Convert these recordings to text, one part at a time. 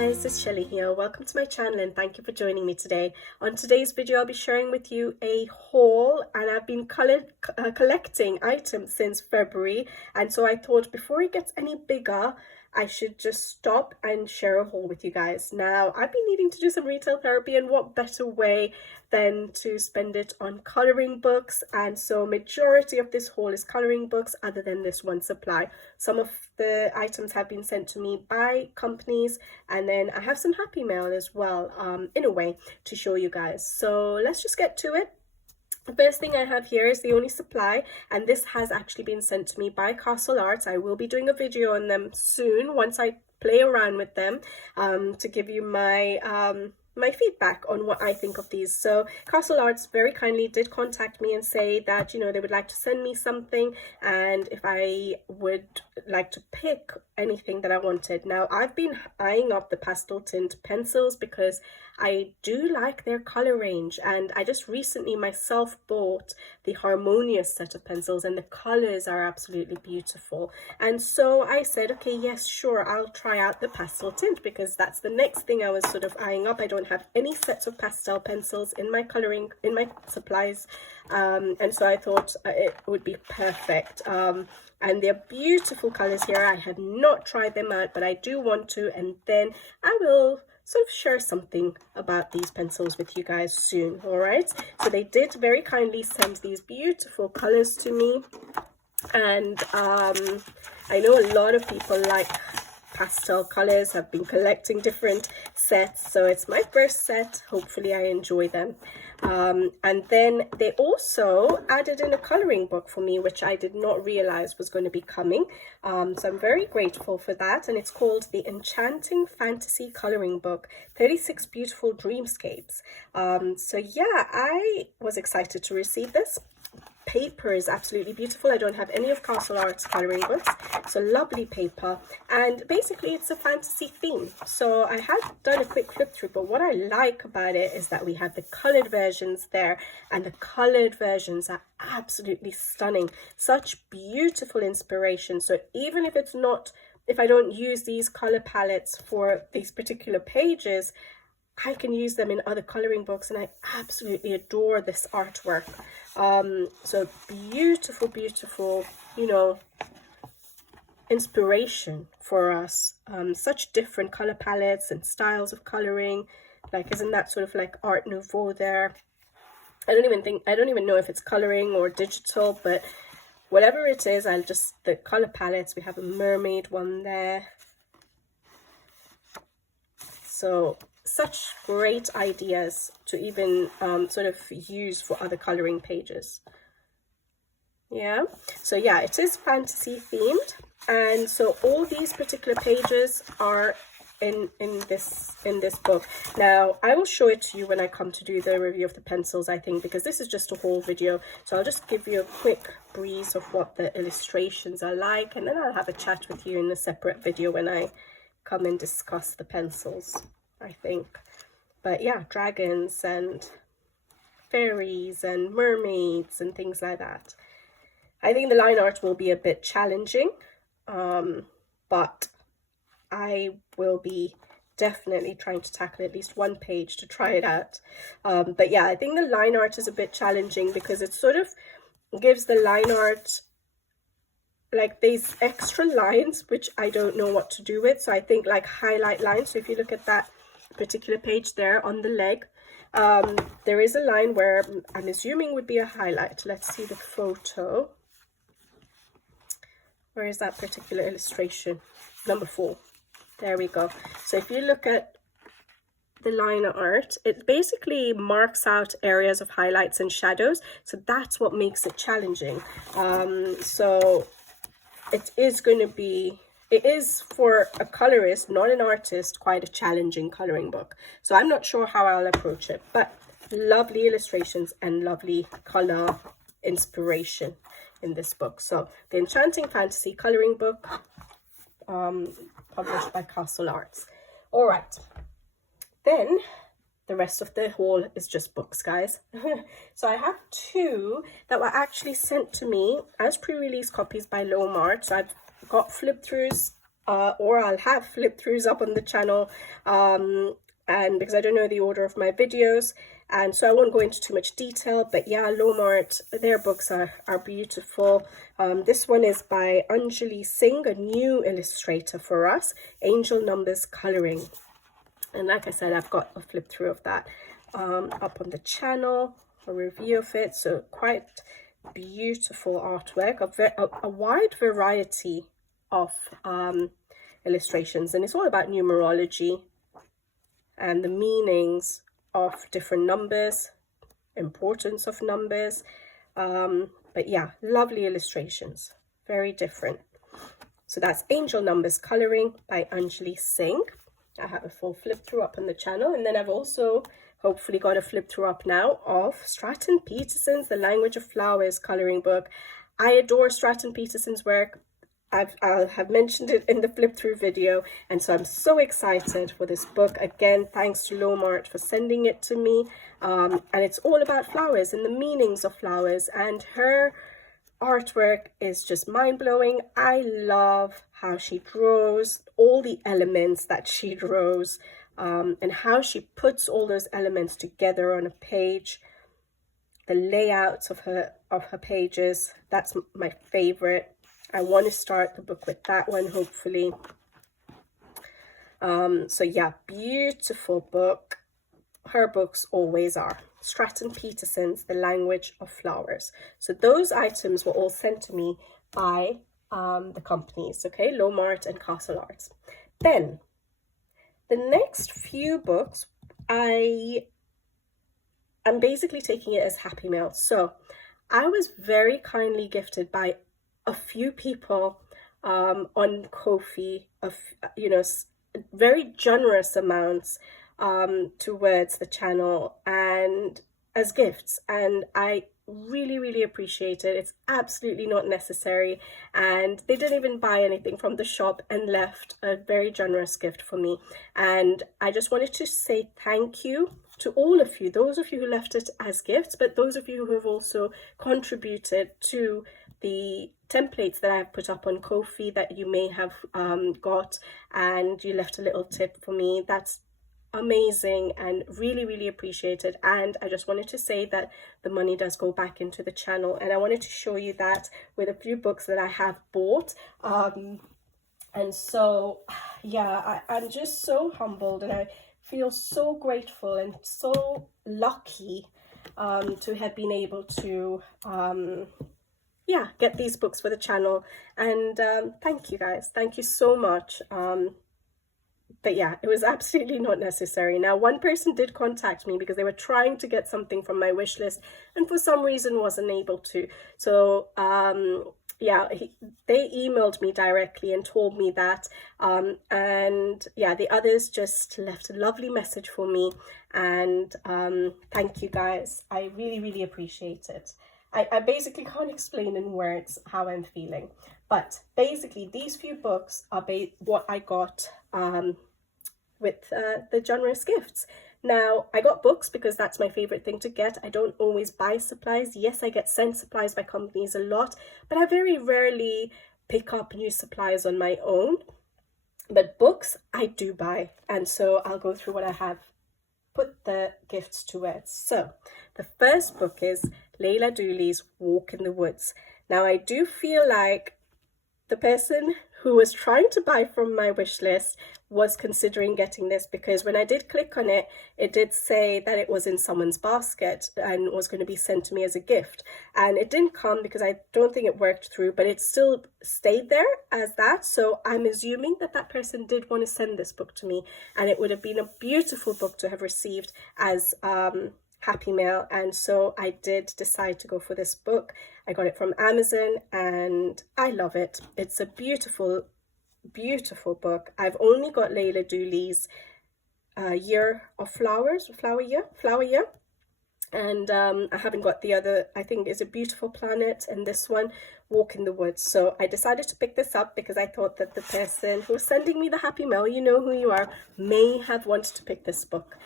guys, it's Shelly here. Welcome to my channel and thank you for joining me today. On today's video I'll be sharing with you a haul, and I've been collecting items since February, and so I thought before it gets any bigger I should just stop and share a haul with you guys. Now, I've been needing to do some retail therapy, and what better way than to spend it on coloring books, and so majority of this haul is coloring books other than this one supply. Some of the items have been sent to me by companies, and then I have some happy mail as well, in a way, to show you guys. So let's just get to it. The first thing I have here is the only supply, and this has actually been sent to me by Castle Arts. I will be doing a video on them soon once I play around with them, to give you my my feedback on what I think of these. So Castle Arts very kindly did contact me and say that, you know, they would like to send me something and if I would like to pick anything that I wanted. Now, I've been eyeing up the pastel tint pencils because I do like their color range, and I just recently myself bought the Harmonious set of pencils and the colors are absolutely beautiful. And so I said, okay, yes, sure, I'll try out the pastel tint because that's the next thing I was sort of eyeing up. I don't have any sets of pastel pencils in my coloring, in my supplies, and so I thought it would be perfect. And they're beautiful colors here. I have not tried them out, but I do want to, and then I will sort of share something about these pencils with you guys soon. All right, so they did very kindly send these beautiful colors to me, and I know a lot of people like pastel colors, have been collecting different sets, so it's my first set. Hopefully I enjoy them. And then they also added in a coloring book for me, which I did not realize was going to be coming, so I'm very grateful for that, and it's called the Enchanting Fantasy Coloring Book, 36 Beautiful Dreamscapes. So yeah, I was excited to receive this. Paper is absolutely beautiful. I don't have any of Castle Arts coloring books, so lovely paper, and basically it's a fantasy theme. So I had done a quick flip through, but what I like about it is that we have the colored versions there, and the colored versions are absolutely stunning. Such beautiful inspiration. So even if it's not, if I don't use these color palettes for these particular pages, I can use them in other coloring books, and I absolutely adore this artwork. So beautiful, beautiful, you know, inspiration for us. Such different color palettes and styles of coloring. Like, isn't that sort of like Art Nouveau there? I don't even know if it's coloring or digital, but whatever it is, the color palettes, we have a mermaid one there. So such great ideas to even sort of use for other coloring pages. Yeah, so yeah, it is fantasy themed, and so all these particular pages are in this book. Now, I will show it to you when I come to do the review of the pencils, I think, because this is just a whole video, so I'll just give you a quick breeze of what the illustrations are like, and then I'll have a chat with you in a separate video when I come and discuss the pencils, I think. But yeah, dragons and fairies and mermaids and things like that. I think the line art will be a bit challenging, but I will be definitely trying to tackle at least one page to try it out. But yeah, I think the line art is a bit challenging because it sort of gives the line art like these extra lines, which I don't know what to do with. So I think like highlight lines. So if you look at that particular page there on the leg, there is a line where I'm assuming would be a highlight. Let's see the photo. Where is that particular illustration? Number 4. There we go. So if you look at the line art, it basically marks out areas of highlights and shadows. So that's what makes it challenging. So it is going to be, it is for a colorist, not an artist, quite a challenging coloring book. So I'm not sure how I'll approach it, but lovely illustrations and lovely color inspiration in this book. So the Enchanting Fantasy Coloring Book, published by Castle Arts. All right, then the rest of the haul is just books, guys. So I have 2 that were actually sent to me as pre-release copies by Lomart. So I've got flip throughs or I'll have flip-throughs up on the channel, and because I don't know the order of my videos, and so I won't go into too much detail, but yeah, Lomart, their books are beautiful. This one is by Anelie Singh, a new illustrator for us, Angel Numbers Colouring. And like I said, I've got a flip through of that up on the channel, a review of it. So quite beautiful artwork, a wide variety of illustrations, and it's all about numerology and the meanings of different numbers, importance of numbers. But yeah, lovely illustrations, very different. So that's Angel Numbers Colouring by Anelie Singh. I have a full flip through up on the channel, and then I've also hopefully got a flip through up now of Stratton Peterson's The Language of Flowers colouring book. I adore Stratton Peterson's work. I'll have mentioned it in the flip through video, and so I'm so excited for this book. Again, thanks to Lomart for sending it to me, and it's all about flowers and the meanings of flowers, and her artwork is just mind-blowing. I love how she draws, all the elements that she draws, and how she puts all those elements together on a page. The layouts of her pages, that's my favorite. I want to start the book with that one, hopefully. So yeah, beautiful book. Her books always are. Stratton Peterson's The Language of Flowers. So those items were all sent to me by the companies, okay, Lomart and Castle Arts. Then the next few books, I'm basically taking it as happy mail. So I was very kindly gifted by a few people on Ko-fi, of very generous amounts towards the channel and as gifts, and I really appreciate it. It's absolutely not necessary, and they didn't even buy anything from the shop and left a very generous gift for me, and I just wanted to say thank you to all of you, those of you who left it as gifts, but those of you who have also contributed to the templates that I've put up on Ko-fi that you may have got, and you left a little tip for me. That's amazing and really appreciated. And I just wanted to say that the money does go back into the channel, and I wanted to show you that with a few books that I have bought. And so yeah, I'm just so humbled, and I feel so grateful and so lucky to have been able to get these books for the channel. And thank you guys, thank you so much. But yeah, it was absolutely not necessary. Now, one person did contact me because they were trying to get something from my wish list and for some reason wasn't able to. So yeah, they emailed me directly and told me that, and yeah, the others just left a lovely message for me, and thank you guys. I really appreciate it. I basically can't explain in words how I'm feeling, but basically these few books are what I got with the generous gifts. Now, I got books because that's my favorite thing to get. I don't always buy supplies. Yes, I get sent supplies by companies a lot, but I very rarely pick up new supplies on my own. But books, I do buy. And so I'll go through what I have put the gifts towards. So the first book is Layla Dooley's Walk in the Woods. Now, I do feel like the person who was trying to buy from my wish list was considering getting this, because when I did click on it, it did say that it was in someone's basket and was going to be sent to me as a gift. And it didn't come because I don't think it worked through, but it still stayed there as that. So I'm assuming that that person did want to send this book to me, and it would have been a beautiful book to have received as happy mail. And so I did decide to go for this book. I got it from Amazon and I love it. It's a beautiful book. I've only got Layla Dooley's Year of Flowers, Flower Year, and I haven't got the other. I think it's A Beautiful Planet, and this one, Walk in the Woods. So I decided to pick this up because I thought that the person who was sending me the happy mail, you know who you are, may have wanted to pick this book.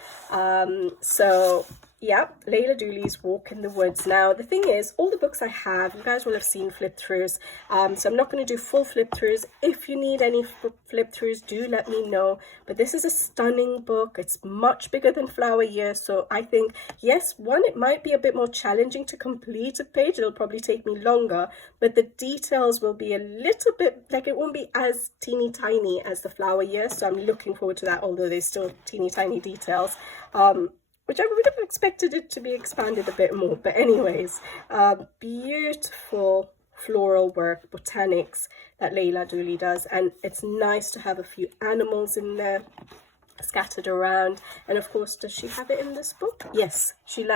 So yeah, Layla Dooley's Walk in the Woods. Now, the thing is, all the books I have, you guys will have seen flip-throughs, so I'm not going to do full flip-throughs. If you need any flip-throughs, do let me know. But this is a stunning book. It's much bigger than Flower Year, so I think, yes, one, it might be a bit more challenging to complete a page. It'll probably take me longer, but the details will be a little bit, like, it won't be as teeny tiny as the Flower Year, so I'm looking forward to that, although there's still teeny tiny details. Which I would have expected it to be expanded a bit more. But anyways, beautiful floral work, botanics that Layla Dooley does. And it's nice to have a few animals in there scattered around. And of course, does she have it in this book? Yes, she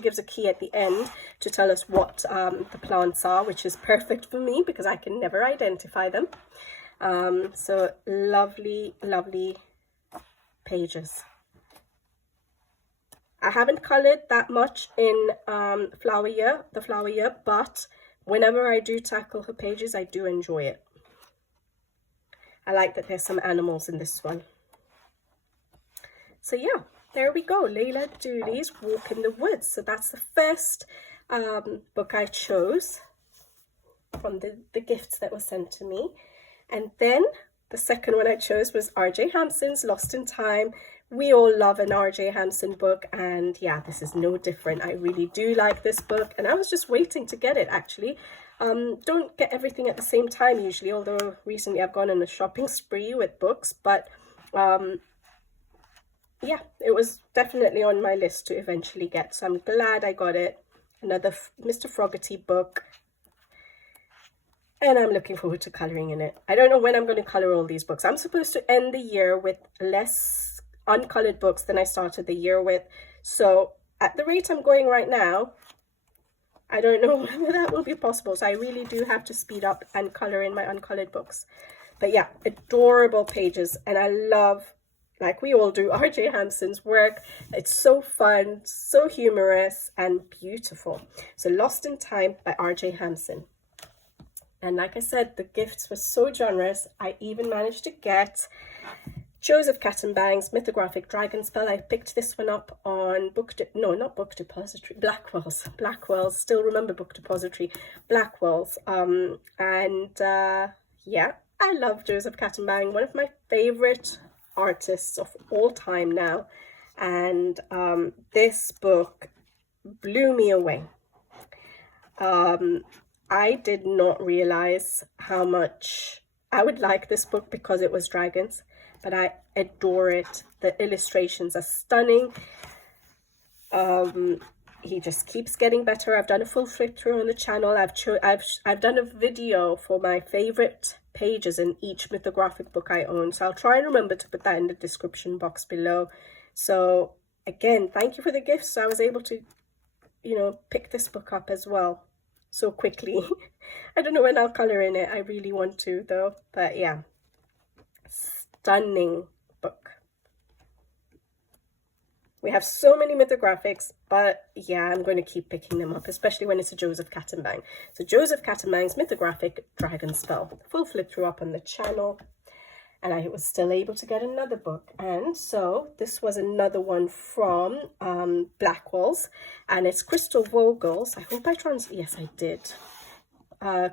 gives a key at the end to tell us what the plants are, which is perfect for me because I can never identify them. So lovely, lovely pages. I haven't colored that much in the Flower Year, but whenever I do tackle her pages, I do enjoy it. I like that there's some animals in this one. So yeah, there we go, Layla Dooley's Walk in the Woods. So that's the first book I chose from the gifts that were sent to me. And then the second one I chose was R.J. Hampson's Lost in Time. We all love an R.J. Hampson book, and yeah, this is no different. I really do like this book, and I was just waiting to get it, actually. Don't get everything at the same time usually, although recently I've gone on a shopping spree with books, but yeah, it was definitely on my list to eventually get, so I'm glad I got it. Another Mr. Fogarty book. And I'm looking forward to colouring in it. I don't know when I'm going to colour all these books. I'm supposed to end the year with less uncoloured books than I started the year with. So at the rate I'm going right now, I don't know whether that will be possible. So I really do have to speed up and colour in my uncoloured books. But yeah, adorable pages. And I love, like we all do, R.J. Hampson's work. It's so fun, so humorous and beautiful. So Lost in Time by R.J. Hampson. And like I said, the gifts were so generous. I even managed to get Joseph Cattenbang's Mythographic Dragon Spell. I picked this one up on Blackwell's. Still remember Book Depository. Blackwell's. Yeah, I love Joseph Cattenbang. One of my favorite artists of all time now. And this book blew me away. I did not realize how much I would like this book because it was dragons, but I adore it. The illustrations are stunning. He just keeps getting better. I've done a full flip through on the channel. I've done a video for my favorite pages in each mythographic book I own, so I'll try and remember to put that in the description box below. So again, thank you for the gifts. So I was able to, pick this book up as well so quickly. I don't know when I'll colour in it. I really want to though. But yeah, stunning book. We have so many mythographics, but yeah, I'm going to keep picking them up, especially when it's a Joseph Cattenbang. So Joseph Cattenbang's Mythographic Dragon Spell. Full flip through up on the channel. And I was still able to get another book. And so this was another one from Blackwell's, and it's Crystal Vogel's. I hope yes, I did.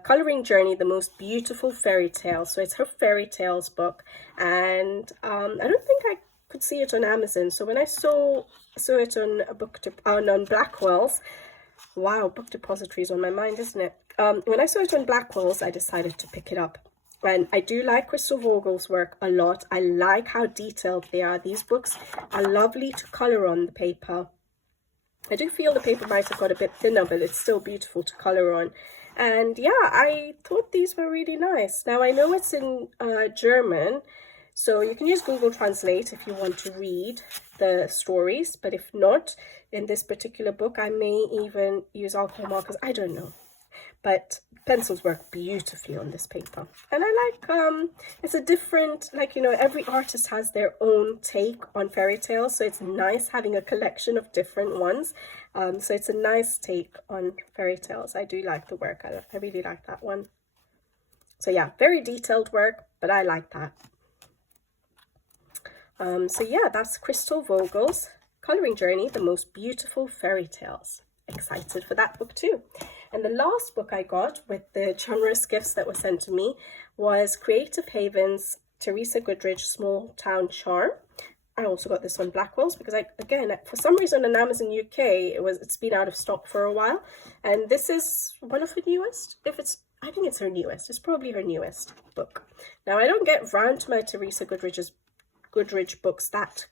Colouring Journey, the Most Beautiful Fairy Tales. So it's her fairy tales book, and I don't think I could see it on Amazon. So when I saw it on on Blackwell's, wow, Book Depository is on my mind, isn't it? When I saw it on Blackwell's, I decided to pick it up. And I do like Crystal Vogel's work a lot. I like how detailed they are. These books are lovely to colour on the paper. I do feel the paper might have got a bit thinner, but it's still beautiful to colour on. And yeah, I thought these were really nice. Now, I know it's in German, so you can use Google Translate if you want to read the stories. But if not, in this particular book, I may even use alcohol markers. I don't know. But pencils work beautifully on this paper. And I like, it's a different, every artist has their own take on fairy tales. So it's nice having a collection of different ones. So it's a nice take on fairy tales. I do like the work. I really like that one. So yeah, very detailed work, but I like that. So yeah, that's Crystal Vogel's Colouring Journey, The Most Beautiful Fairy Tales. Excited for that book too. And the last book I got with the generous gifts that were sent to me was Creative Haven's Terresa Goodridge Small Town Charm. I also got this on Blackwell's because again, for some reason on Amazon UK, it's been out of stock for a while. And this is one of her newest. I think it's her newest. It's probably her newest book. Now, I don't get round to my Terresa Goodridge books that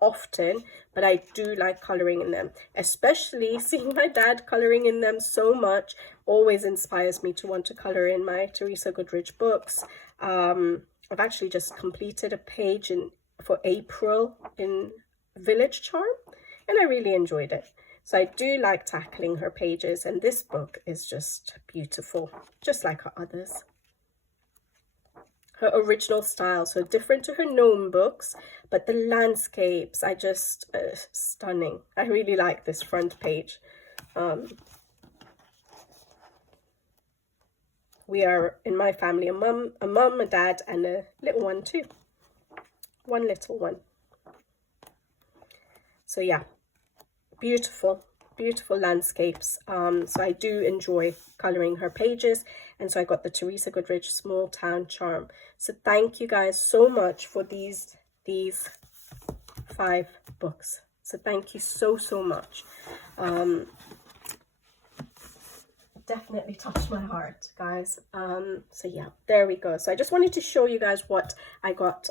often, but I do like colouring in them. Especially seeing my dad colouring in them so much always inspires me to want to colour in my Terresa Goodridge books. I've actually just completed a page for April in Village Charm, and I really enjoyed it. So I do like tackling her pages, and this book is just beautiful, just like her others. Her original style, so different to her gnome books, but the landscapes are just stunning. I really like this front page. We are, in my family, a mum, a dad, and a little one too. One little one. So yeah, beautiful landscapes. So I do enjoy colouring her pages, and so I got the Terresa Goodridge Small Town Charm. So thank you guys so much for these 5 books. So thank you so much. Definitely touched my heart, guys. So yeah, there we go. So I just wanted to show you guys what I got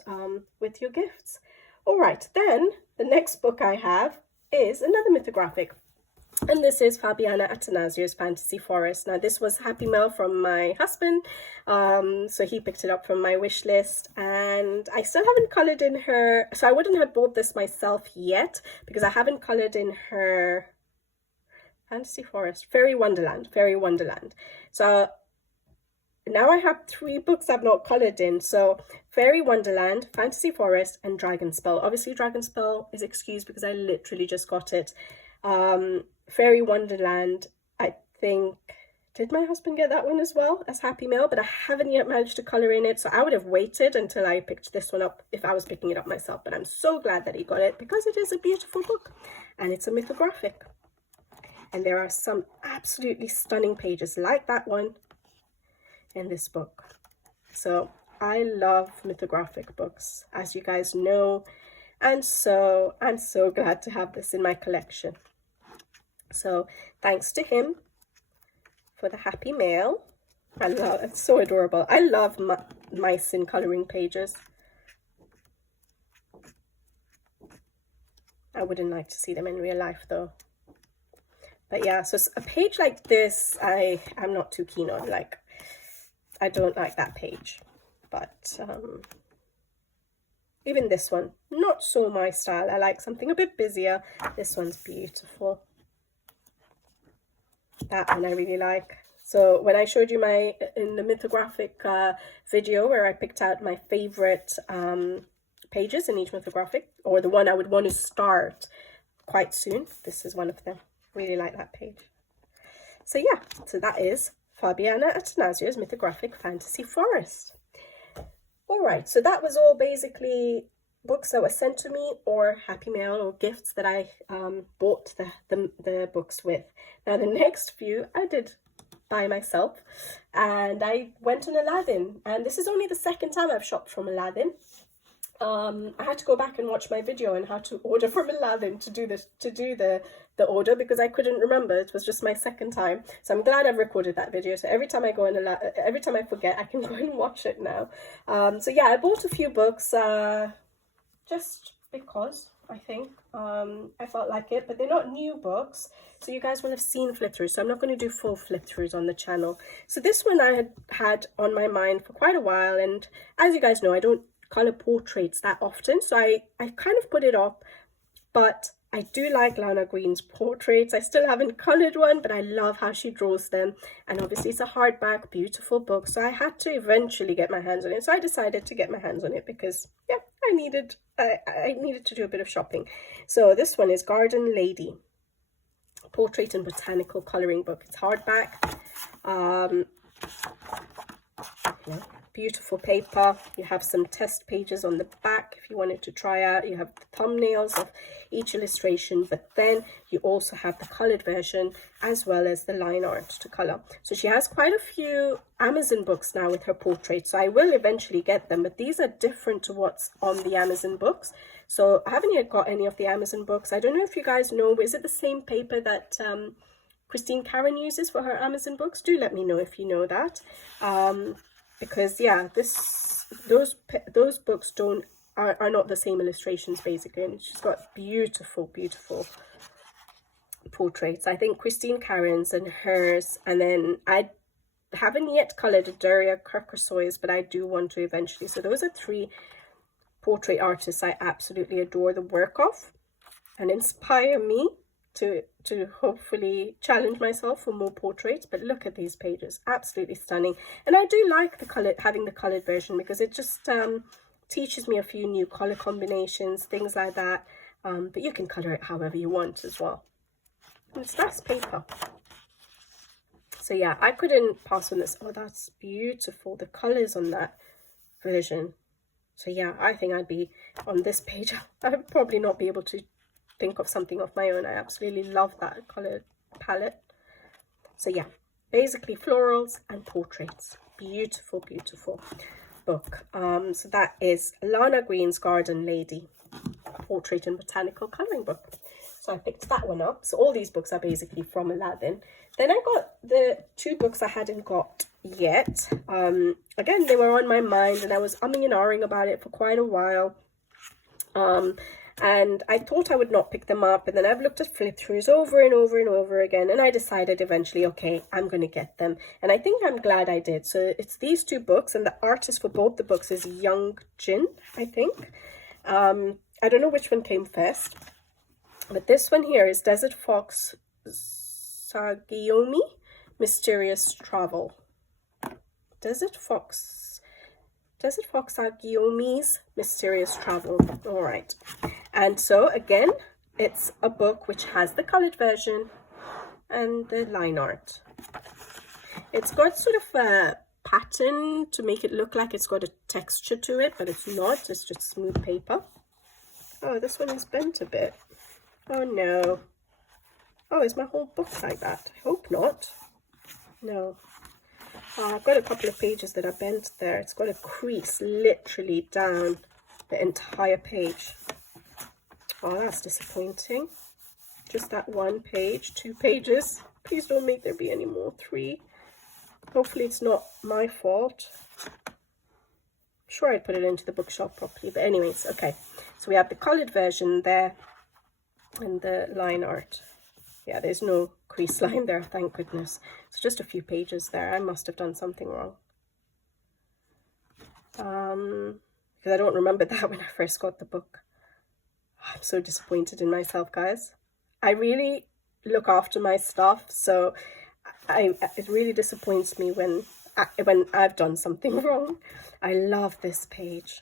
with your gifts. All right, then the next book I have is another mythographic, and this is Fabiana Atanazio's Fantasy Forest. Now, this was happy mail from my husband, so he picked it up from my wish list, and I still haven't coloured in her. So I wouldn't have bought this myself yet because I haven't coloured in her Fantasy Forest, Fairy Wonderland. So now I have 3 books I've not coloured in. So Fairy Wonderland, Fantasy Forest, and Dragonspell. Obviously Dragonspell is excused because I literally just got it. Fairy Wonderland, I think, did my husband get that one as well as happy mail? But I haven't yet managed to colour in it. So I would have waited until I picked this one up if I was picking it up myself. But I'm so glad that he got it because it is a beautiful book and it's a mythographic. And there are some absolutely stunning pages like that one in this book. So I love mythographic books, as you guys know. And so I'm so glad to have this in my collection. So thanks to him for the happy mail. I love it's so adorable. I love mice in colouring pages. I wouldn't like to see them in real life though. But yeah, so a page like this, I'm not too keen on. Like, I don't like that page. But even this one, not so my style. I like something a bit busier. This one's beautiful. That one I really like. So when I showed you in the mythographic video where I picked out my favourite pages in each mythographic, or the one I would want to start quite soon, this is one of them. Really like that page. So yeah, so that is Fabiana Atanazio's Mythographic Fantasy Forest. All right, so that was all basically books that were sent to me or happy mail or gifts that I bought the books with. Now the next few I did by myself, and I went on Aladin, and this is only the second time I've shopped from Aladin. I had to go back and watch my video on how to order from Aladin to do the order because I couldn't remember. It was just my second time, so I'm glad I've recorded that video. So every time I go in every time I forget, I can go and watch it now. So yeah, I bought a few books just because I think I felt like it, but they're not new books, so you guys will have seen flip throughs. So I'm not going to do full flip throughs on the channel. So this one I had on my mind for quite a while, and as you guys know, I don't colour portraits that often, so I kind of put it off, but I do like Lana Green's portraits. I still haven't coloured one, but I love how she draws them, and obviously it's a hardback beautiful book, so I had to eventually get my hands on it. So I decided to get my hands on it because yeah, I needed to do a bit of shopping. So this one is Garden Lady, portrait and botanical colouring book. It's hardback. Yeah, beautiful paper. You have some test pages on the back if you wanted to try out. You have the thumbnails of each illustration, but then you also have the colored version as well as the line art to color. So she has quite a few Amazon books now with her portraits, so I will eventually get them, but these are different to what's on the Amazon books. So I haven't yet got any of the Amazon books. I don't know if you guys know, is it the same paper that Christine Karen uses for her Amazon books? Do let me know if you know that. Because yeah, those books are not the same illustrations basically, and she's got beautiful portraits. I think Christine Karen's and hers, and then I haven't yet colored Daria Kirkersoy's, but I do want to eventually. So those are 3 portrait artists I absolutely adore the work of and inspire me to hopefully challenge myself for more portraits. But look at these pages, absolutely stunning. And I do like having the colored version, because it just teaches me a few new color combinations, things like that. But you can color it however you want as well. And it's nice paper. So yeah, I couldn't pass on this. Oh, that's beautiful, the colors on that version. So yeah, I think I'd be on this page. I would probably not be able to think of something of my own. I absolutely love that color palette. So yeah, basically florals and portraits. Beautiful book. So that is Lana Green's Garden Lady, Portrait and Botanical Colouring Book. So I picked that one up. So all these books are basically from Aladin. Then I got the 2 books I hadn't got yet. Again, they were on my mind and I was umming and ahhing about it for quite a while. And I thought I would not pick them up, and then I've looked at flip-throughs over and over again, and I decided eventually, okay, I'm going to get them. And I think I'm glad I did. So it's these 2 books, and the artist for both the books is Young Jin, I think. I don't know which one came first, but this one here is Desert Fox Sagiomi, Mysterious Travel. Desert Fox Sagiomi's Mysterious Travel. All right. And so again, it's a book which has the colored version and the line art. It's got sort of a pattern to make it look like it's got a texture to it, but it's not. It's just smooth paper. Oh, this one is bent a bit. Oh no. Oh, is my whole book like that? I hope not. No. I've got a couple of pages that are bent there. It's got a crease literally down the entire page. Oh, that's disappointing. Just that one page, 2 pages. Please don't make there be any more. 3. Hopefully it's not my fault. I'm sure I'd put it into the bookshop properly. But anyways, okay. So we have the colored version there and the line art. Yeah, there's no crease line there, thank goodness. It's just a few pages there. I must have done something wrong. Because I don't remember that when I first got the book. I'm so disappointed in myself, guys. I really look after my stuff, so it really disappoints me when I've done something wrong. I love this page.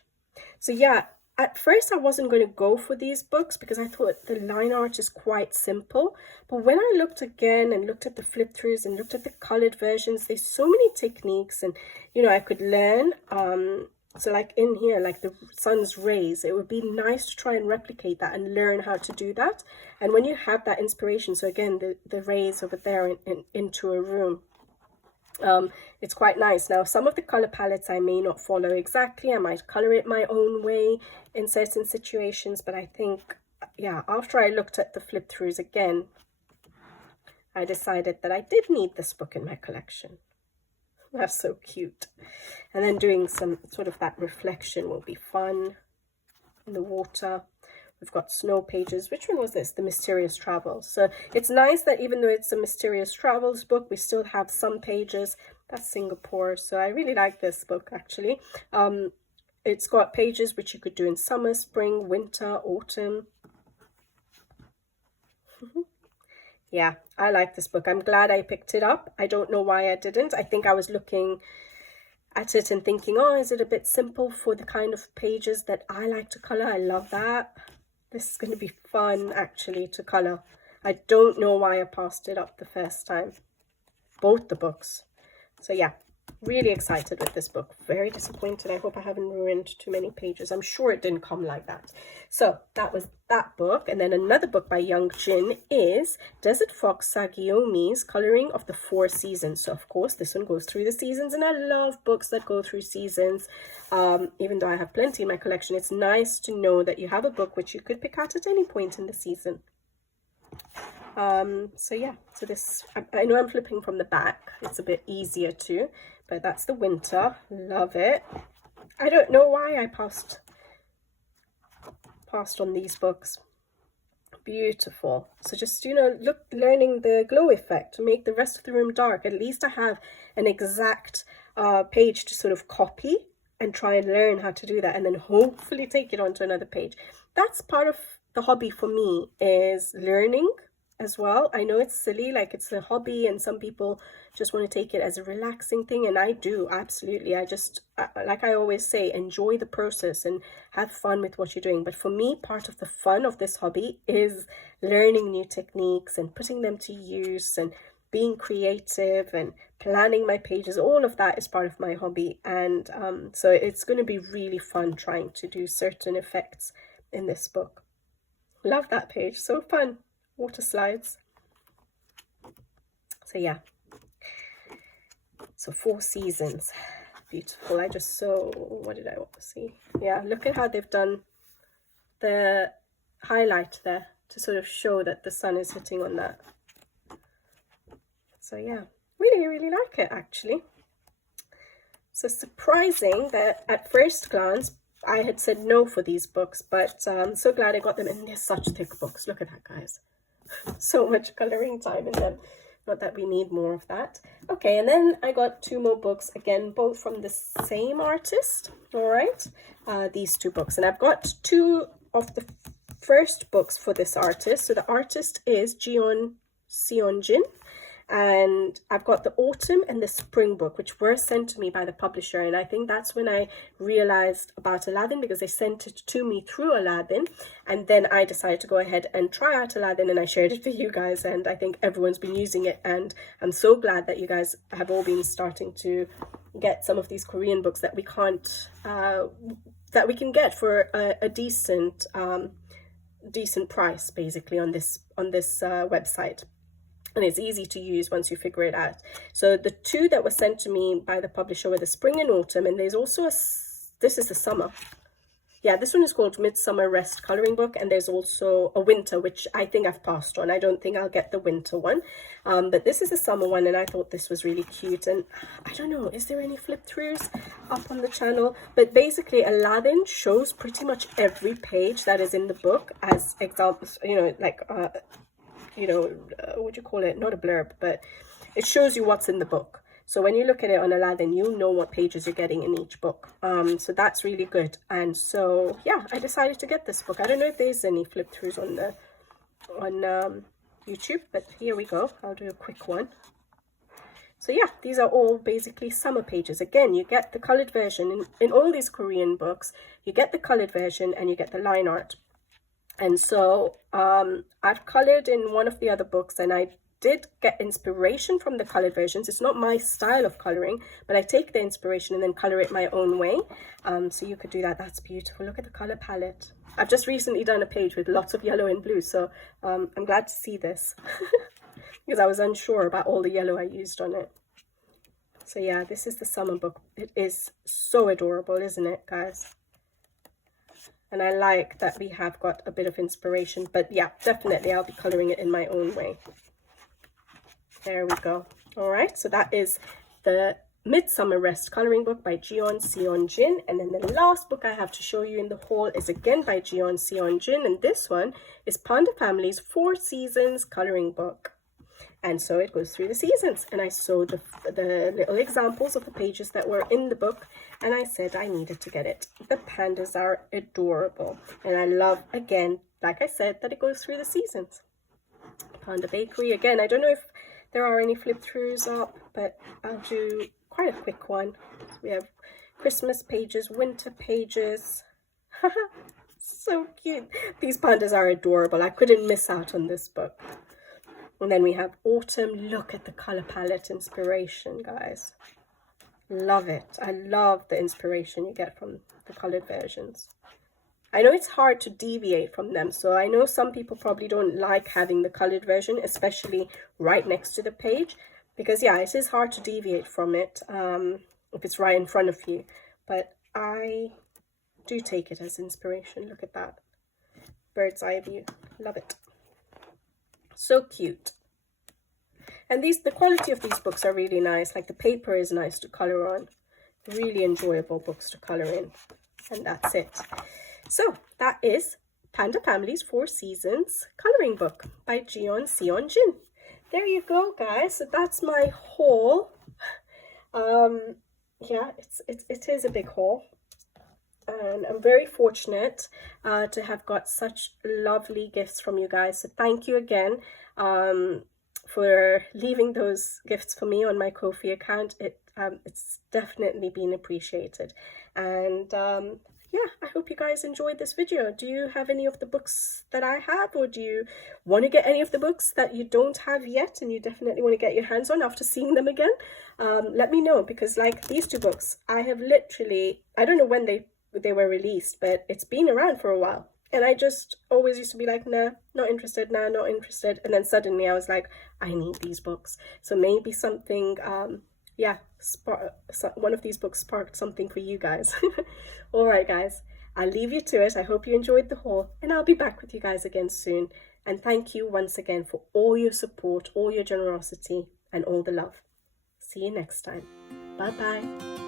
So yeah, at first I wasn't going to go for these books because I thought the line art is quite simple. But when I looked again and looked at the flip throughs and looked at the colored versions, there's so many techniques and, you know, I could learn. So like in here, like the sun's rays, it would be nice to try and replicate that and learn how to do that. And when you have that inspiration, so again, the rays over there into a room, it's quite nice. Now, some of the color palettes I may not follow exactly. I might color it my own way in certain situations, but I think, yeah, after I looked at the flip throughs again, I decided that I did need this book in my collection. That's so cute. And then doing some sort of that reflection will be fun in the water. We've got snow pages. Which one was this? The Mysterious Travels. So it's nice that even though it's a Mysterious Travels book, we still have some pages. That's Singapore. So I really like this book, actually. It's got pages which you could do in summer, spring, winter, autumn. Yeah, I like this book. I'm glad I picked it up. I don't know why I didn't. I think I was looking at it and thinking, oh, is it a bit simple for the kind of pages that I like to color? I love that. This is going to be fun, actually, to color. I don't know why I passed it up the first time. Both the books. So yeah, Really excited with this book. Very disappointed. I hope I haven't ruined too many pages. I'm sure it didn't come like that. So that was that book. And then another book by Young Jin is Desert Fox Sagiomi's Coloring of the Four Seasons. So of course this one goes through the seasons, and I love books that go through seasons. Even though I have plenty in my collection, it's nice to know that you have a book which you could pick out at any point in the season. So yeah, so this, I know I'm flipping from the back, it's a bit easier too, but that's the winter. Love it. I don't know why I passed on these books. Beautiful. So just, you know, learning the glow effect to make the rest of the room dark. At least I have an exact page to sort of copy and try and learn how to do that, and then hopefully take it onto another page. That's part of the hobby for me, is learning as well. I know it's silly, like it's a hobby, and some people just want to take it as a relaxing thing, and I do, absolutely. I just, like I always say, enjoy the process and have fun with what you're doing. But for me, part of the fun of this hobby is learning new techniques and putting them to use and being creative and planning my pages. All of that is part of my hobby, and so it's going to be really fun trying to do certain effects in this book. Love that page, so fun. Water slides. So yeah, so 4 seasons, beautiful. I just saw, what did I want to see? Yeah, look at how they've done the highlight there to sort of show that the sun is hitting on that. So yeah, really like it actually. So surprising that at first glance I had said no for these books, but I'm so glad I got them, and they're such thick books. Look at that, guys. So much coloring time in them. Not that we need more of that. Okay, and then I got 2 more books, again, both from the same artist. All right, these 2 books, and I've got 2 of the first books for this artist. So the artist is Jeon Seonjin, and I've got the autumn and the spring book, which were sent to me by the publisher. And I think that's when I realized about Aladin, because they sent it to me through Aladin, and then I decided to go ahead and try out Aladin, and I shared it with you guys, and I think everyone's been using it, and I'm so glad that you guys have all been starting to get some of these Korean books that we can't that we can get for a decent price, basically, on this website. And it's easy to use once you figure it out. So the 2 that were sent to me by the publisher were the spring and autumn, and there's also this is the summer. Yeah, this one is called Midsummer Rest coloring book, and there's also a winter, which I think I've passed on. I don't think I'll get the winter one, but this is the summer one, and I thought this was really cute. And I don't know, is there any flip throughs up on the channel? But basically Aladin shows pretty much every page that is in the book as examples, you know, like what do you call it, not a blurb, but it shows you what's in the book. So when you look at it on Aladin, you know what pages you're getting in each book. So that's really good. And so yeah, I decided to get this book. I don't know if there's any flip throughs on YouTube, but here we go. I'll do a quick one. So yeah, these are all basically summer pages. Again, you get the colored version in all these Korean books. You get the colored version and you get the line art. And so I've colored in one of the other books, and I did get inspiration from the colored versions. It's not my style of coloring, but I take the inspiration and then color it my own way. So you could do that. That's beautiful. Look at the color palette. I've just recently done a page with lots of yellow and blue, so I'm glad to see this because I was unsure about all the yellow I used on it. So yeah, this is the summer book. It is so adorable, isn't it, guys? And I like that we have got a bit of inspiration, but yeah, definitely I'll be coloring it in my own way. There we go. All right, so that is the Midsummer Rest coloring book by Jeon Seonjin. And then the last book I have to show you in the haul is again by Jeon Seonjin, and this one is Panda Family's 4 Seasons coloring book. And so it goes through the seasons, and I saw the little examples of the pages that were in the book, and I said I needed to get it. The pandas are adorable, and I love, again, like I said, that it goes through the seasons. Panda Bakery, again, I don't know if there are any flip throughs up, but I'll do quite a quick one. We have Christmas pages, winter pages. So cute. These pandas are adorable. I couldn't miss out on this book. And then we have autumn. Look at the color palette inspiration, guys. Love it. I love the inspiration you get from the colored versions. I know it's hard to deviate from them, so I know some people probably don't like having the colored version, especially right next to the page, because yeah, it is hard to deviate from it if it's right in front of you. But I do take it as inspiration. Look at that bird's eye view. Love it. So cute. And the quality of these books are really nice. Like the paper is nice to color on. Really enjoyable books to color in. And that's it. So that is Panda Family's 4 Seasons coloring book by Jeon Seon Jin. There you go, guys. So that's my haul. Yeah, it is a big haul. And I'm very fortunate to have got such lovely gifts from you guys. So thank you again for leaving those gifts for me on my Ko-fi account. It's definitely been appreciated. And yeah, I hope you guys enjoyed this video. Do you have any of the books that I have, or do you want to get any of the books that you don't have yet and you definitely want to get your hands on after seeing them again? Let me know, because like these 2 books, I have literally, I don't know when they were released, but it's been around for a while. And I just always used to be like, nah, not interested, nah, not interested. And then suddenly I was like, I need these books. So maybe something, yeah, one of these books sparked something for you guys. All right, guys, I'll leave you to it. I hope you enjoyed the haul, and I'll be back with you guys again soon. And thank you once again for all your support, all your generosity, and all the love. See you next time. Bye-bye.